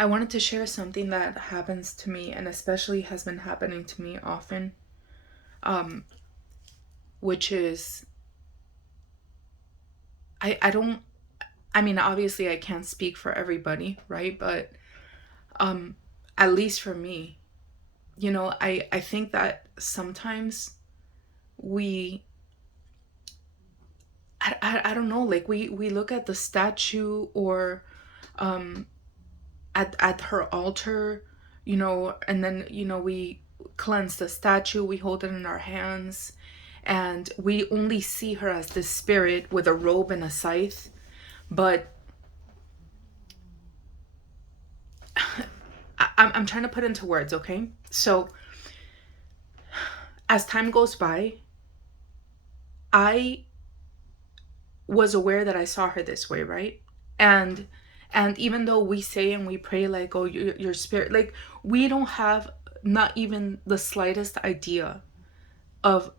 I wanted to share something that happens to me, and especially has been happening to me often, um, which is I don't, I mean, obviously I can't speak for everybody, right? But um, at least for me, I think that sometimes we, I don't know, like we look at the statue or um, at her altar, and then, we cleanse the statue, we hold it in our hands, and we only see her as this spirit with a robe and a scythe. But I'm trying to put into words, okay? So as time goes by, I was aware that I saw her this way, right? And even though we say and we pray like, oh, your spirit, like, we don't have not even the slightest idea of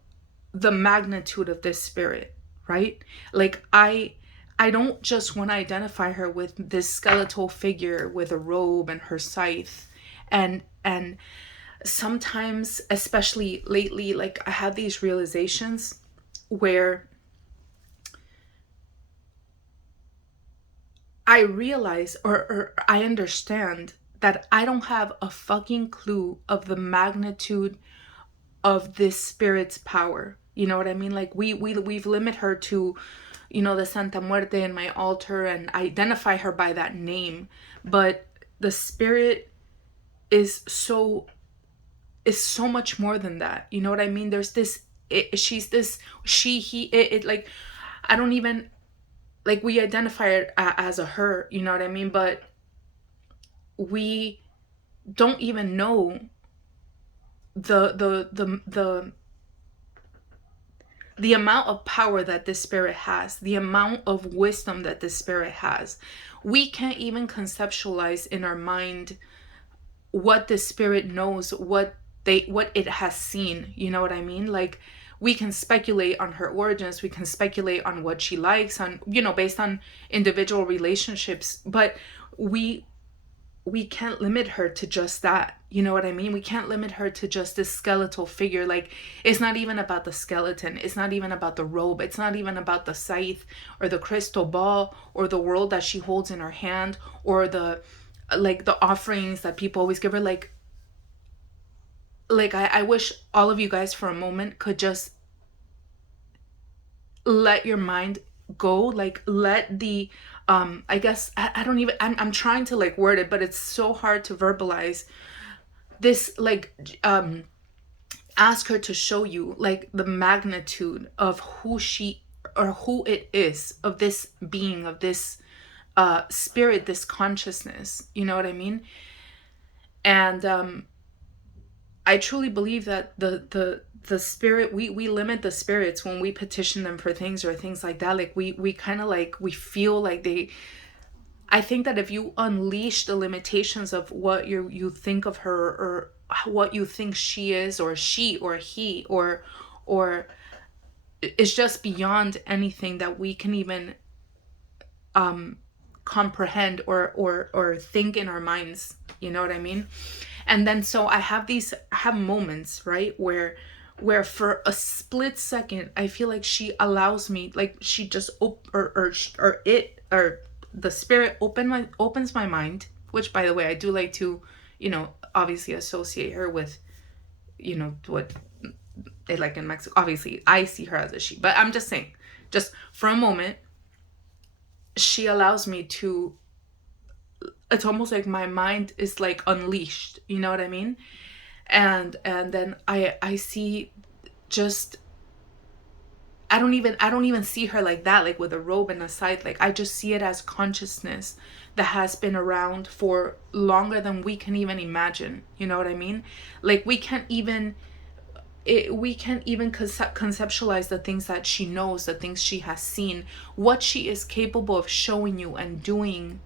the magnitude of this spirit, right? Like, I don't just want to identify her with this skeletal figure with a robe and her scythe. And sometimes, especially lately, like, I have these realizations where I realize, or I understand that I don't have a fucking clue of the magnitude of this spirit's power. You know what I mean? Like, we've limited her to, the Santa Muerte in my altar, and identify her by that name. But the spirit is so much more than that. You know what I mean? There's this, she's this, she, he, it, like, I don't even, like, we identify it as a her, you know what I mean? But we don't even know the amount of power that this spirit has, the amount of wisdom that this spirit has. We can't even conceptualize in our mind what the spirit knows, what it has seen. You know what I mean? Like, we can speculate on her origins, we can speculate on what she likes, on, based on individual relationships, but we can't limit her to just that. You know what I mean? We can't limit her to just this skeletal figure. Like, it's not even about the skeleton, it's not even about the robe, it's not even about the scythe or the crystal ball or the world that she holds in her hand, or the offerings that people always give her. I wish all of you guys for a moment could just let your mind go. Like, let the I guess I don't even, I'm trying to like word it, but it's so hard to verbalize this. Like, ask her to show you like the magnitude of who she, or who it is, of this being, of this spirit, this consciousness. You know what I mean? And I truly believe that the spirit, we limit the spirits when we petition them for things or things like that. Like, we kind of like, we feel like they, I think that if you unleash the limitations of what you think of her, or what you think she is, or she, or he, or it's just beyond anything that we can even comprehend or think in our minds. You know what I mean? And then, so I have moments, right, where for a split second I feel like she allows me, like, she just or the spirit opens my mind, which, by the way, I do like to, obviously associate her with, what they like in Mexico. Obviously I see her as a she, but I'm just saying, just for a moment, she allows me to, it's almost like my mind is like unleashed, you know what I mean? And then I see, just, I don't even see her like that, like with a robe and a scythe. Like, I just see it as consciousness that has been around for longer than we can even imagine. You know what I mean? Like, we can't even conceptualize the things that she knows, the things she has seen, what she is capable of showing you and doing,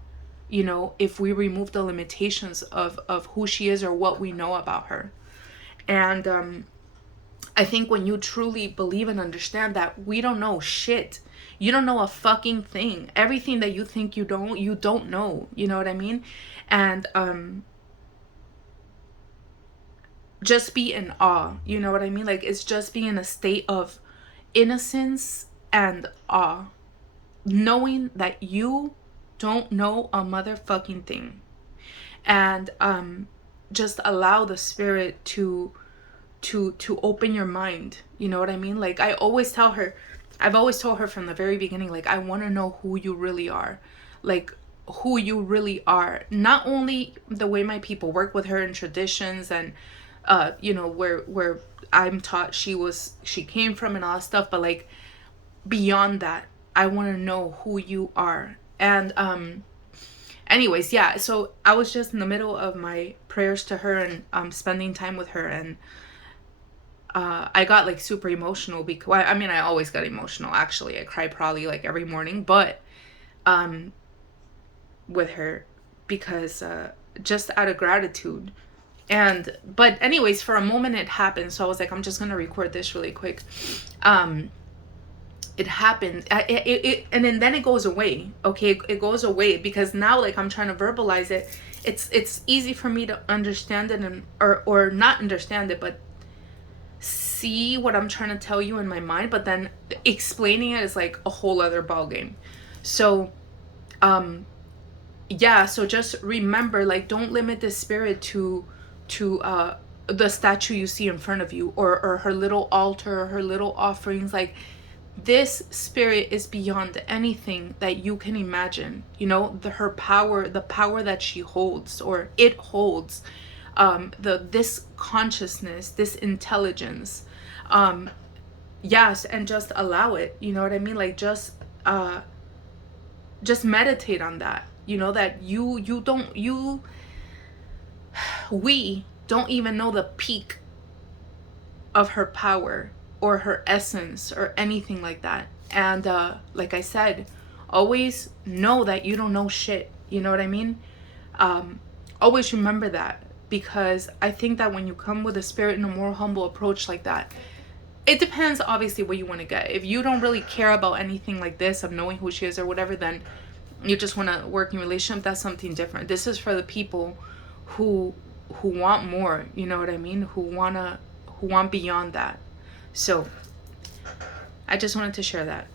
if we remove the limitations of who she is or what we know about her. And I think when you truly believe and understand that we don't know shit, you don't know a fucking thing. Everything that you think you don't know. You know what I mean? And just be in awe, you know what I mean? Like, it's just be in a state of innocence and awe, knowing that you don't know a motherfucking thing. And just allow the spirit to open your mind, you know what I mean? Like, I've always told her from the very beginning, like, I want to know who you really are, like who you really are, not only the way my people work with her in traditions and you know, where I'm taught she came from and all that stuff, but like beyond that, I want to know who you are. And anyways, yeah, so I was just in the middle of my prayers to her and spending time with her, and I got like super emotional because, well, I mean, I always got emotional, actually. I cry probably like every morning, but with her, because just out of gratitude. And but anyways, for a moment it happened, so I was like, I'm just gonna record this really quick. It happened, and then it goes away. Okay, it goes away because now, like, I'm trying to verbalize it. It's easy for me to understand it, and or not understand it, but see what I'm trying to tell you in my mind. But then explaining it is like a whole other ball game. So yeah, so just remember, like, don't limit the spirit to the statue you see in front of you, or her little altar, or her little offerings. Like, this spirit is beyond anything that you can imagine, you know, her power, the power that she holds, or it holds, this consciousness, this intelligence. Yes, and just allow it, you know what I mean? Like, just meditate on that, you know, that we don't even know the peak of her power or her essence or anything like that. And like I said, always know that you don't know shit, you know what I mean? Always remember that, because I think that when you come with a spirit and a more humble approach like that, it depends obviously what you want to get. If you don't really care about anything like this, of knowing who she is or whatever, then you just want to work in relationship, that's something different. This is for the people who want more, you know what I mean? Who want beyond that. So I just wanted to share that.